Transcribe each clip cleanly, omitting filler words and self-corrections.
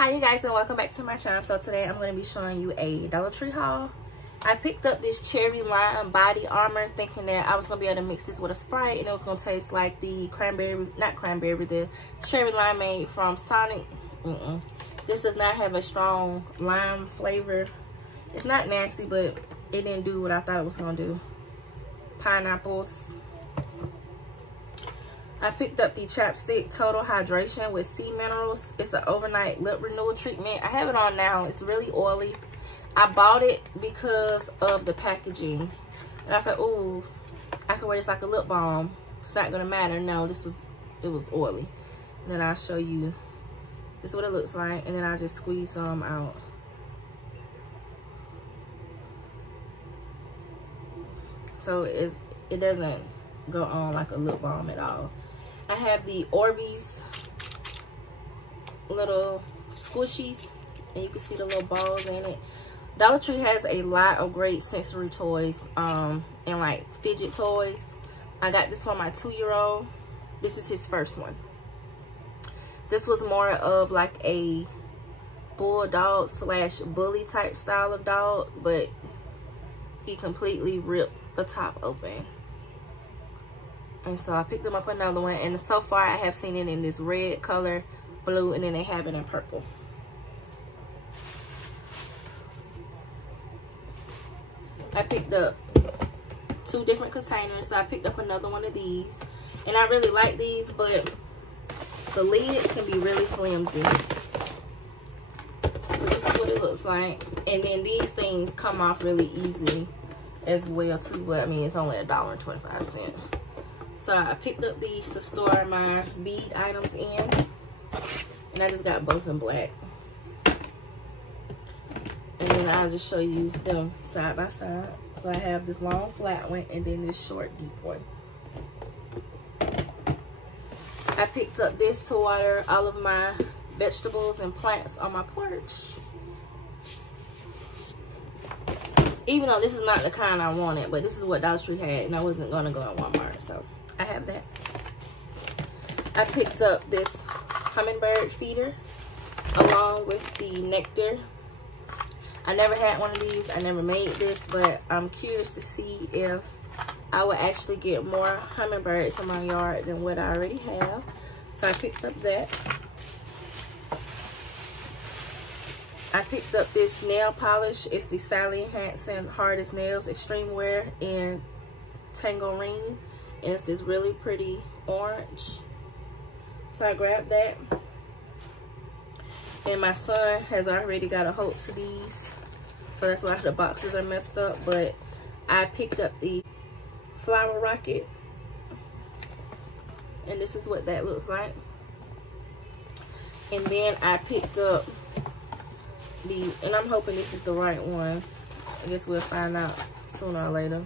Hi you guys, and welcome back to my channel. So today I'm going to be showing you a Dollar Tree haul. I picked up this cherry lime body armor thinking that I was going to be able to mix this with a Sprite and it was going to taste like the the cherry limeade from Sonic. This does not have a strong lime flavor. It's not nasty, but it didn't do what I thought it was going to do. Pineapples. I picked up the Chapstick Total Hydration with Sea Minerals. It's an overnight lip renewal treatment. I have it on now. It's really oily. I bought it because of the packaging. And I said, ooh, I can wear this like a lip balm. It's not going to matter. No, it was oily. And then I'll show you. This is what it looks like. And then I'll just squeeze some out. So it doesn't go on like a lip balm at all. I have the Orbeez little squishies, and you can see the little balls in it. Dollar Tree has a lot of great sensory toys and like fidget toys. I got this for my 2-year-old. This is his first one. This was more of like a bulldog / bully type style of dog, but he completely ripped the top open. And so I picked them up another one, and so far I have seen it in this red color, blue, and then they have it in purple. I picked up 2 different containers, so I picked up another one of these. And I really like these, but the lids can be really flimsy. So this is what it looks like. And then these things come off really easy as well too, but I mean it's only $1.25. So I picked up these to store my bead items in, and I just got both in black. And then I'll just show you them side by side. So I have this long flat one and then this short deep one. I picked up this to water all of my vegetables and plants on my porch. Even though this is not the kind I wanted, but this is what Dollar Tree had, and I wasn't going to go in Walmart, so I have that. I picked up this hummingbird feeder along with the nectar. I never had one of these. I never made this, but I'm curious to see if I would actually get more hummingbirds in my yard than what I already have. So I picked up that. I picked up this nail polish. It's the Sally Hansen Hardest Nails Extreme Wear in Tangerine. And it's this really pretty orange. So I grabbed that. And my son has already got a hold to these. So that's why the boxes are messed up. But I picked up the Flower Rocket. And this is what that looks like. And then I picked up and I'm hoping this is the right one. I guess we'll find out sooner or later.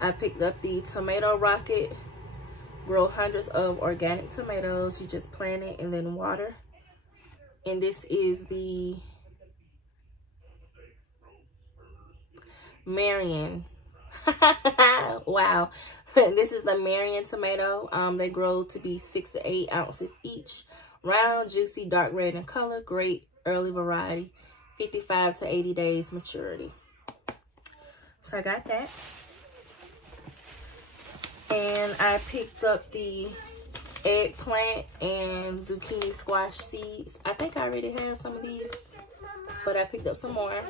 I picked up the Tomato Rocket. Grow hundreds of organic tomatoes. You just plant it and then water. And this is the Marion. Wow. This is the Marion tomato. They grow to be 6 to 8 ounces each. Round, juicy, dark red in color. Great early variety. 55 to 80 days maturity. So I got that. And I picked up the eggplant and zucchini squash seeds. I think I already have some of these, but I picked up some more.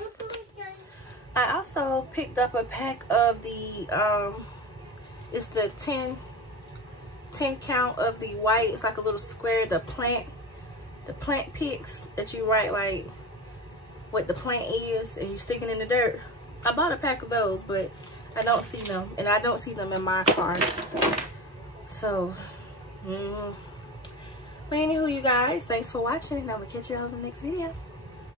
I also picked up a pack of the it's the 10 count of the white. It's like a little square, the plant picks that you write like what the plant is and you stick it in the dirt. I bought a pack of those, but I don't see them, and I don't see them in my car. So but anywho, you guys, thanks for watching, and I will catch you all in the next video.